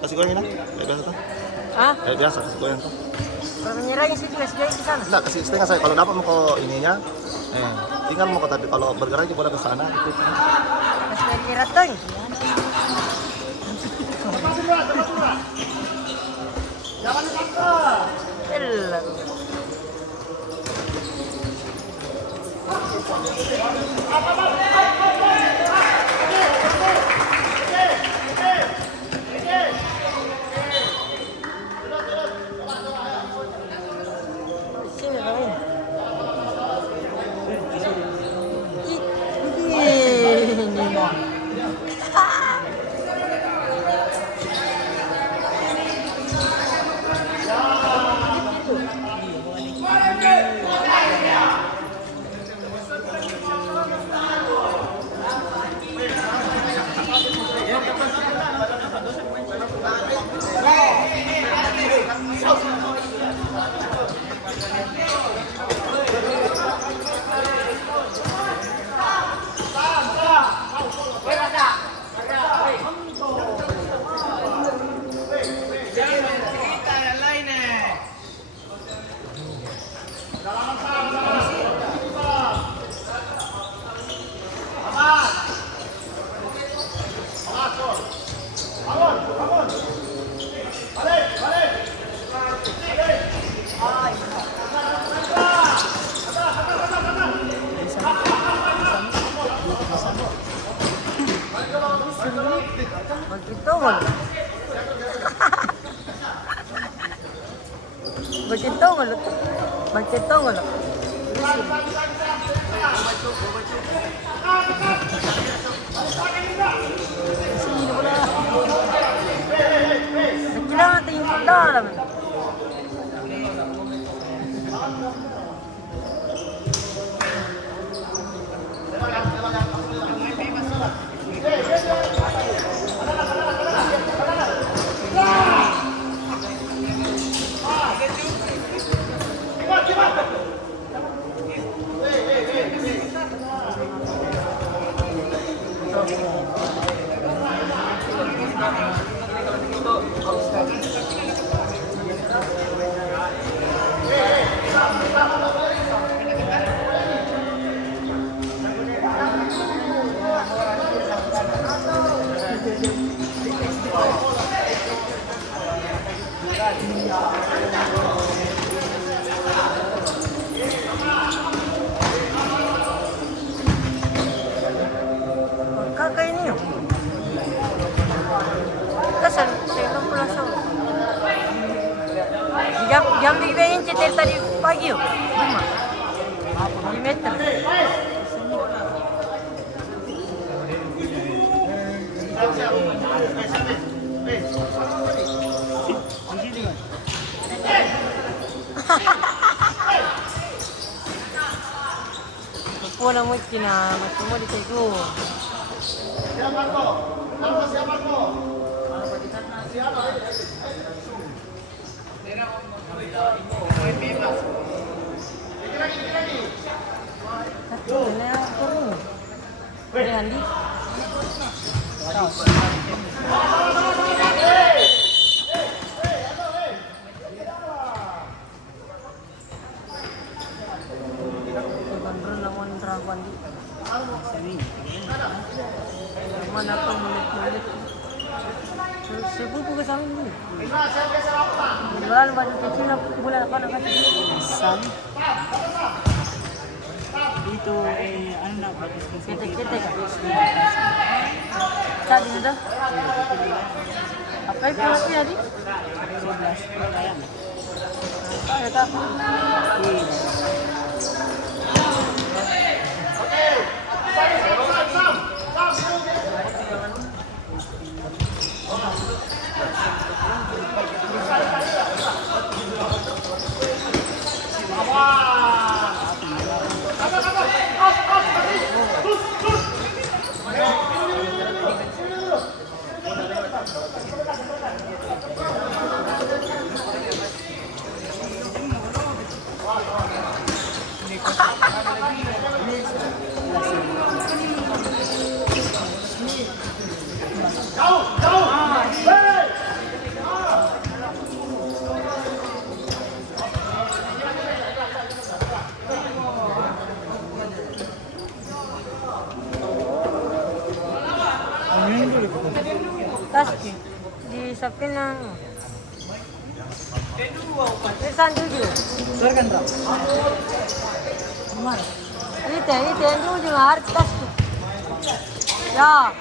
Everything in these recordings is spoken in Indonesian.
Kasih goreng enak. Kayak biasa tuh. Hah? Kayak biasa kasih goreng tuh. Kalau menyerahnya sih juga sejauh ke sana. Enggak, kasih setengah saya. Kalau dapat mau ke ininya, tinggal mau ke tapi kalau burger aja boleh ke sana. Itu. Kasih kira tuh. Jangan lupa. Elah. Sini kau ini. Ini mau. Begitu mulut. Begitu mulut. Sini pula. Kailangan tingin ko dalam. Kakak ini yuk. Kasar, saya pulang so. Jam 3 inci tadi pagi yuk. 5 meter. Pulang mungkin macam mau ditegur. Siapa kau? Kalau siapa kau? Siapa? Andi. Mana kau mulut-mulut? Sebelum ke sana ni. Bulan baju kecil nak bulan apa nak kasih? Sam. Itu ano na bagus kasi Kita kan. Tadi sudah. Apa yang kau tadi? 11 kaya. Ada tak? Jauh, jauh. Tasky. Di sapin ng... Saan tujuh? Keluarkan bro. Kemana? Itu yang tujuh harus Tasky. Ya.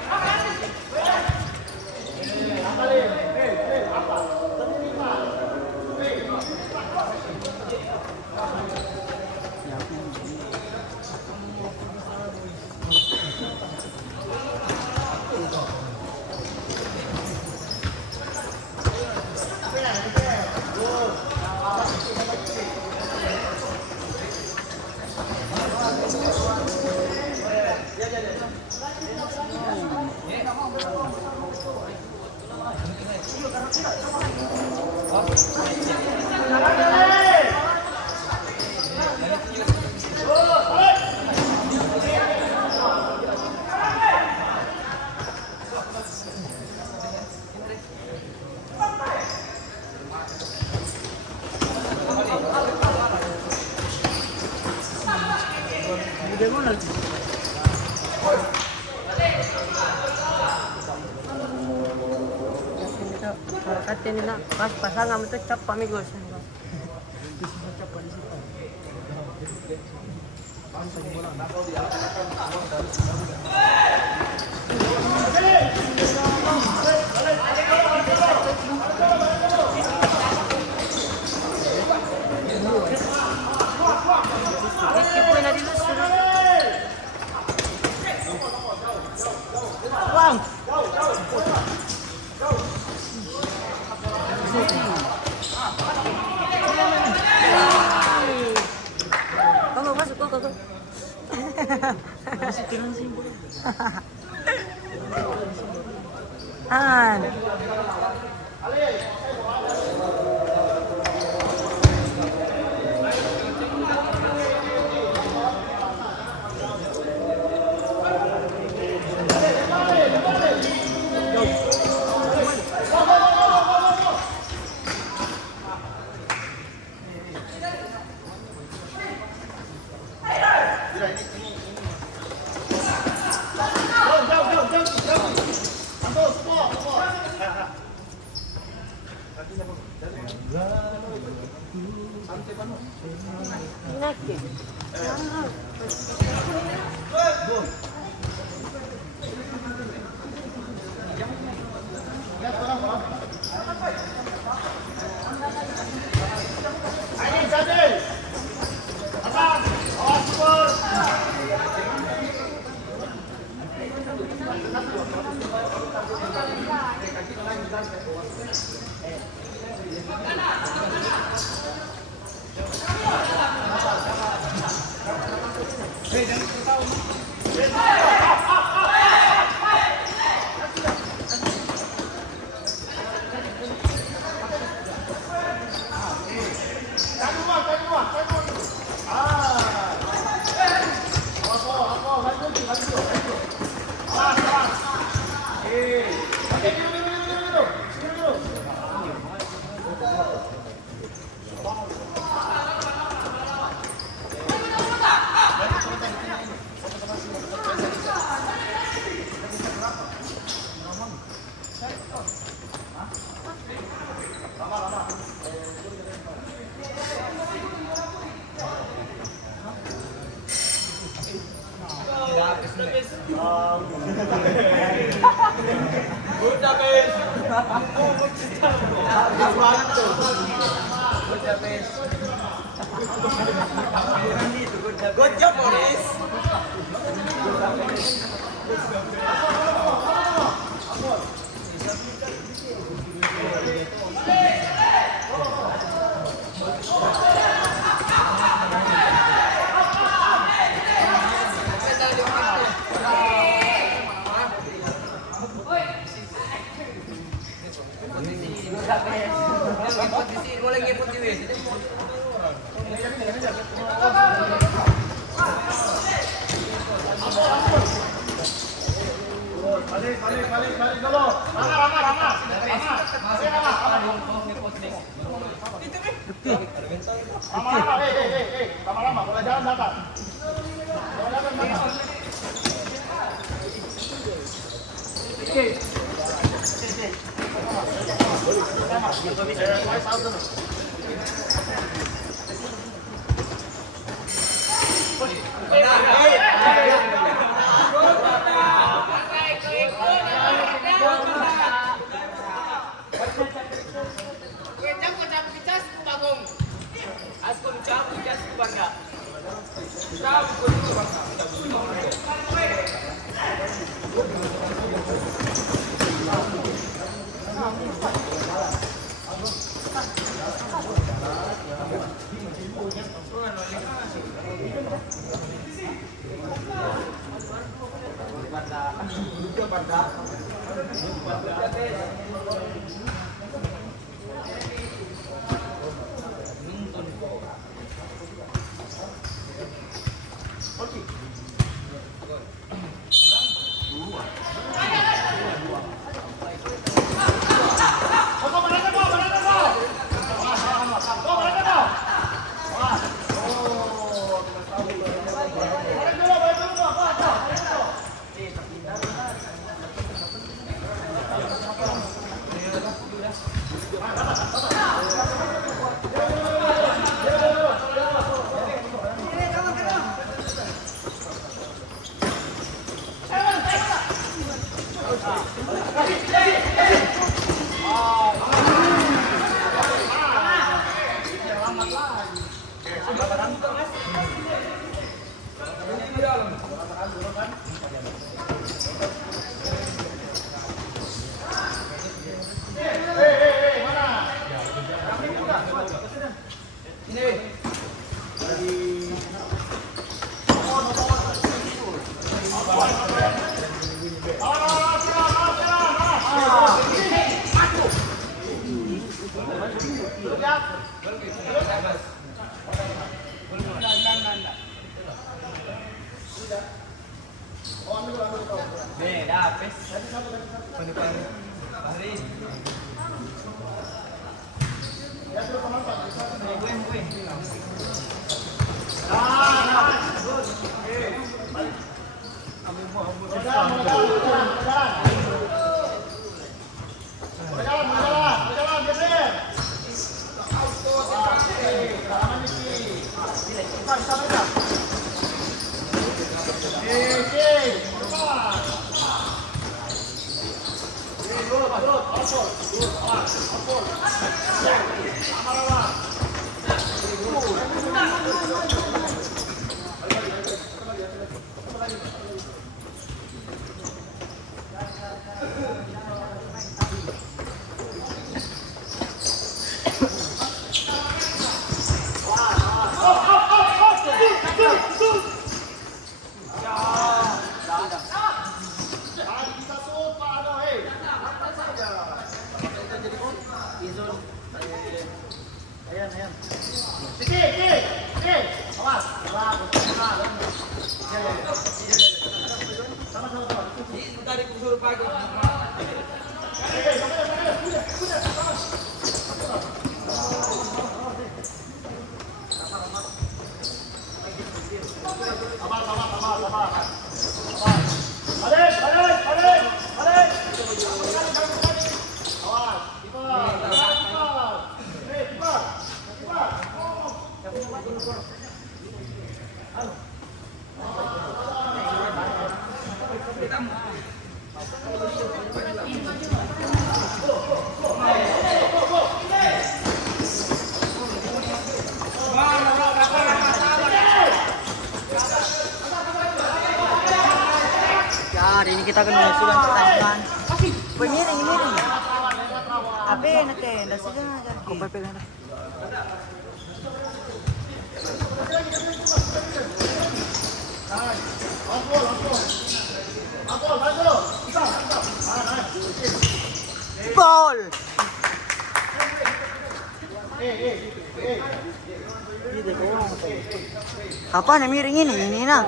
Kata nila, pas pasangan itu cap amigos. Kamu masuk kok. Masih turun sih. An. Good job, Boris. Balik dulu. Rama. Lama, boleh jalan dapat. Oke. Hari ini kita akan menyaksikan pertandingan. Miring. Abe nanti, nasi jangan. Kau pegang. Ball. Kapan yang miring ini? Ini na.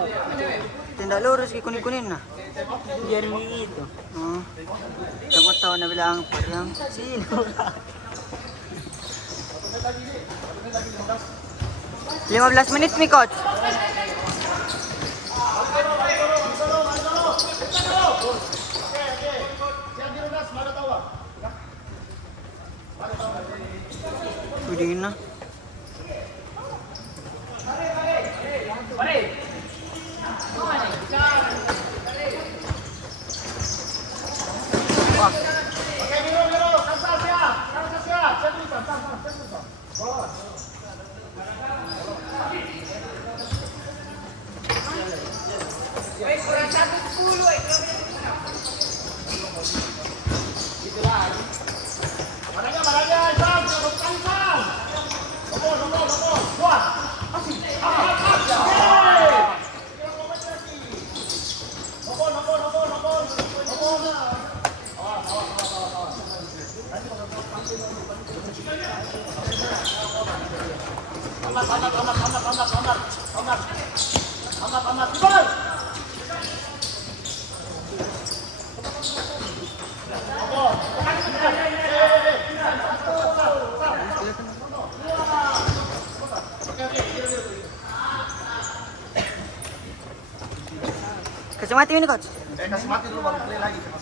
Tindak lurus ke kuning-kuning na. Biar gitu. Oh. Dapat tahu na bilang parang sino. 15 menit nih coach. Hindi na. Kasih mati ini coach. Kasih mati dulu baru play lagi.